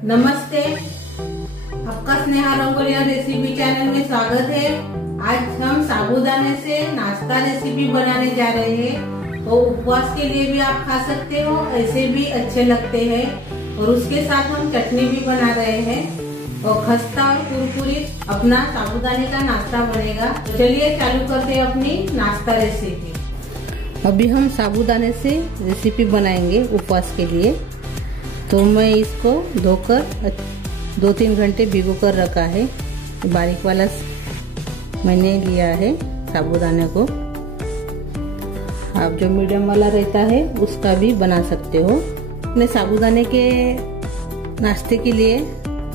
नमस्ते, आपका Sneha रंगोलिया recipe channel में स्वागत है। आज हम साबूदाने से नाश्ता रेसिपी बनाने जा रहे हैं। तो उपवास के लिए भी आप खा सकते हो, ऐसे भी अच्छे लगते हैं। और उसके साथ हम चटनी भी बना रहे हैं और खस्ता और कुरकुरीत अपना साबूदाने का नाश्ता बनेगा। तो चलिए चालू करते हैं अपनी नाश्ता रेसिपी। अभी हम साबूदाने से रेसिपी बनाएंगे उपवास के लिए। तो मैं इसको धोकर 2-3 घंटे भिगो कर रखा है। बारीक वाला मैंने लिया है साबूदाने को। आप जो मीडियम वाला रहता है उसका भी बना सकते हो। अपने साबूदाने के नाश्ते के लिए,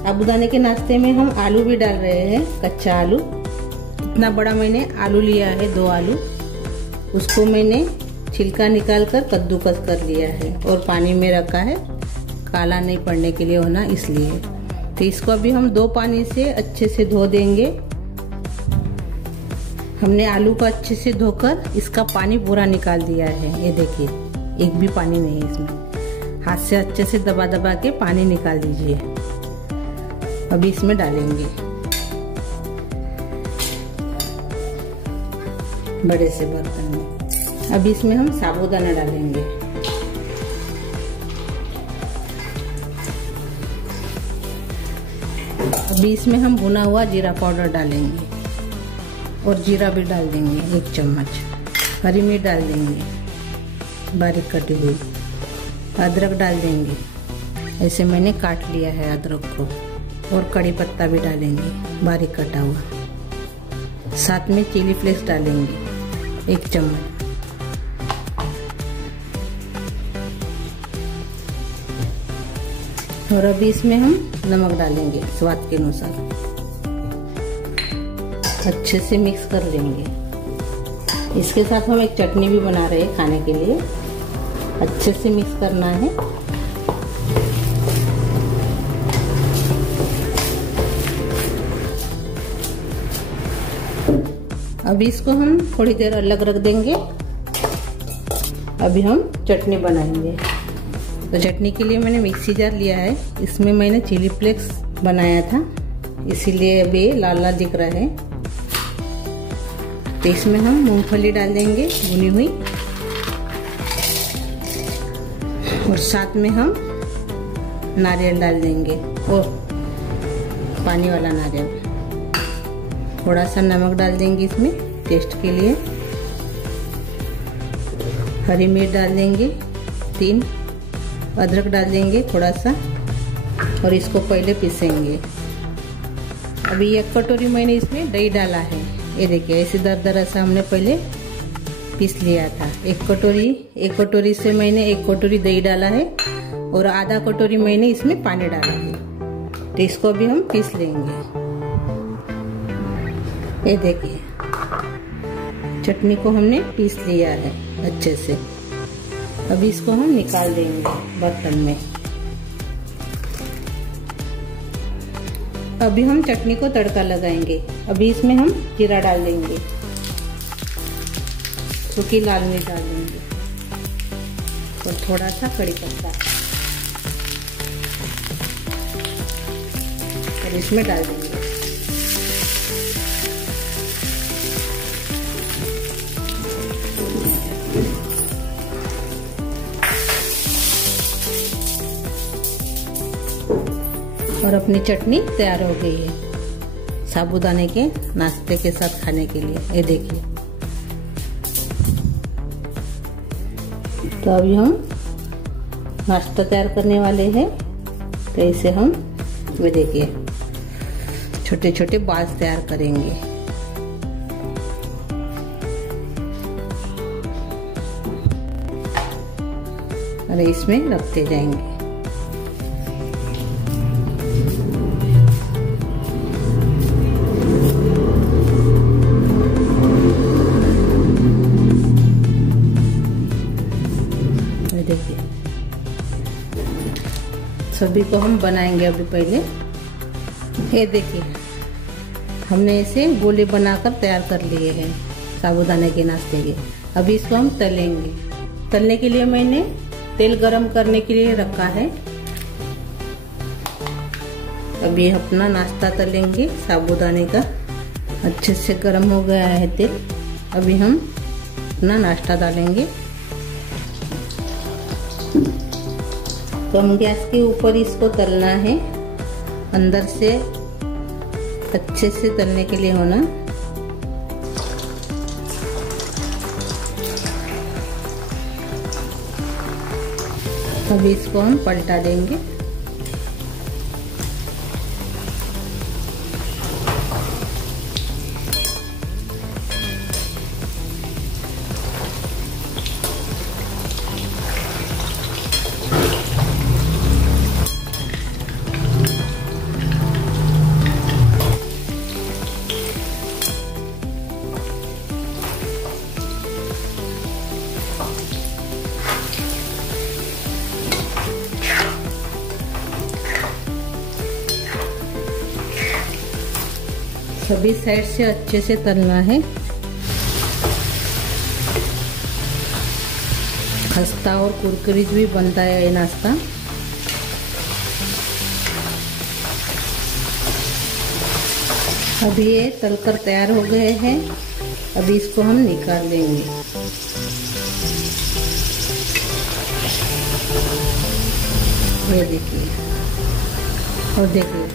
साबूदाने के नाश्ते में हम आलू भी डाल रहे हैं, कच्चा आलू। इतना बड़ा मैंने आलू लिया है, 2 आलू। उसको मैंने छिलका निकाल कर कद्दूकस कर लिया है और पानी में रखा है, काला नहीं पड़ने के लिए होना इसलिए। तो इसको अभी हम 2 पानी से अच्छे से धो देंगे। हमने आलू को अच्छे से धोकर इसका पानी पूरा निकाल दिया है। ये देखिए, एक भी पानी नहीं है इसमें। हाथ से अच्छे से दबा दबा के पानी निकाल दीजिए। अभी इसमें डालेंगे बड़े से बर्तन में। अभी इसमें हम साबूदाना डालेंगे। अभी इसमें हम भुना हुआ जीरा पाउडर डालेंगे और जीरा भी डाल देंगे 1 चम्मच। हरी मिर्च डाल देंगे बारीक कटी हुई। अदरक डाल देंगे, ऐसे मैंने काट लिया है अदरक को। और कड़ी पत्ता भी डालेंगे बारीक कटा हुआ। साथ में चिली फ्लेक्स डालेंगे 1 चम्मच। और अभी इसमें हम नमक डालेंगे स्वाद के अनुसार। अच्छे से मिक्स कर लेंगे। इसके साथ हम एक चटनी भी बना रहे हैं खाने के लिए। अच्छे से मिक्स करना है। अभी इसको हम थोड़ी देर अलग रख देंगे। अभी हम चटनी बनाएंगे। तो चटनी के लिए मैंने मिक्सी जार लिया है। इसमें मैंने चिली फ्लेक्स बनाया था, इसीलिए अभी लाल लाल दिख रहा है। तो इसमें हम मूंगफली डाल देंगे भुनी हुई। और साथ में हम नारियल डाल देंगे, और पानी वाला नारियल। थोड़ा सा नमक डाल देंगे इसमें टेस्ट के लिए। हरी मिर्च डाल देंगे 3। अदरक डाल देंगे थोड़ा सा और इसको पहले पीसेंगे। अभी 1 कटोरी मैंने इसमें दही डाला है। ये देखिए, ऐसे दरदरा सा हमने पहले पीस लिया था। 1 कटोरी से मैंने 1 कटोरी दही डाला है और आधा कटोरी मैंने इसमें पानी डाला है। तो इसको अभी हम पीस लेंगे। ये देखिए, चटनी को हमने पीस लिया है अच्छे से। अभी इसको हम निकाल देंगे बर्तन में। अभी हम चटनी को तड़का लगाएंगे। अभी इसमें हम जीरा डाल देंगे, सूखी लाल मिर्च डाल देंगे और थोड़ा सा कड़ी पत्ता और इसमें डाल देंगे। और अपनी चटनी तैयार हो गई है साबूदाने के नाश्ते के साथ खाने के लिए। ये देखिए। तो अभी हम नाश्ता तैयार करने वाले हैं। तो इसे हम, ये देखिए, छोटे छोटे बाल्स तैयार करेंगे। और इसमें रखते जाएंगे। देखिए, सभी को हम बनाएंगे अभी पहले। ये देखिए, हमने इसे गोले बनाकर तैयार कर लिए हैं साबूदाने के नाश्ते के। अभी इसको हम तलेंगे। तलने के लिए मैंने तेल गरम करने के लिए रखा है। अभी अपना नाश्ता तलेंगे साबूदाने का। अच्छे से गर्म हो गया है तेल। अभी हम अपना नाश्ता डालेंगे। कम गैस के ऊपर इसको तलना है, अंदर से अच्छे से तलने के लिए होना। अभी इसको हम पलटा देंगे। सभी साइड से अच्छे से तलना है। खस्ता और कुरकुरीत भी बनता है ये नाश्ता। अभी ये तलकर तैयार हो गए हैं। अभी इसको हम निकाल लेंगे। ये देखिए, और देखिए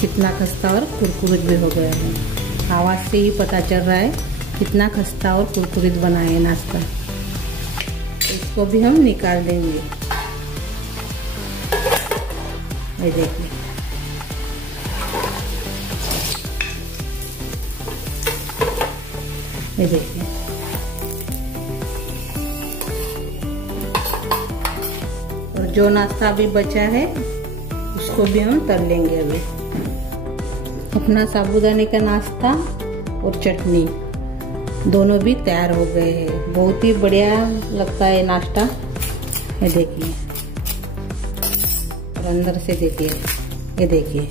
कितना खस्ता और कुरकुरीत भी हो गया है। आवाज से ही पता चल रहा है कितना खस्ता और कुरकुरीत बना है नाश्ता। इसको भी हम निकाल देंगे। ये देखिए, ये देखिए। और जो नाश्ता अभी बचा है उसको भी हम तल लेंगे। अभी अपना साबूदाने का नाश्ता और चटनी दोनों भी तैयार हो गए हैं। बहुत ही बढ़िया लगता है नाश्ता। ये देखिए, और अंदर से देखिए, ये देखिए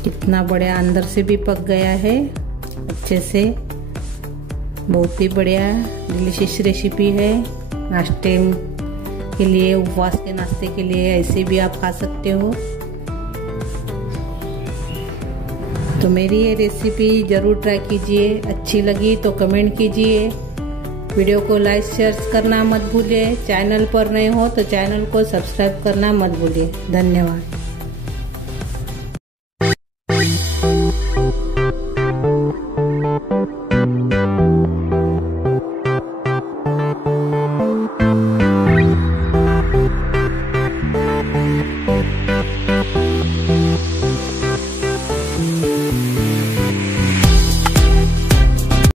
कितना बढ़िया अंदर से भी पक गया है अच्छे से। बहुत ही बढ़िया डिलीशियस रेसिपी है नाश्ते के लिए, उपवास के नाश्ते के लिए ऐसे भी आप खा सकते हो। तो मेरी ये रेसिपी ज़रूर ट्राई कीजिए। अच्छी लगी तो कमेंट कीजिए। वीडियो को लाइक शेयर करना मत भूलिए। चैनल पर नए हो तो चैनल को सब्सक्राइब करना मत भूलिए। धन्यवाद।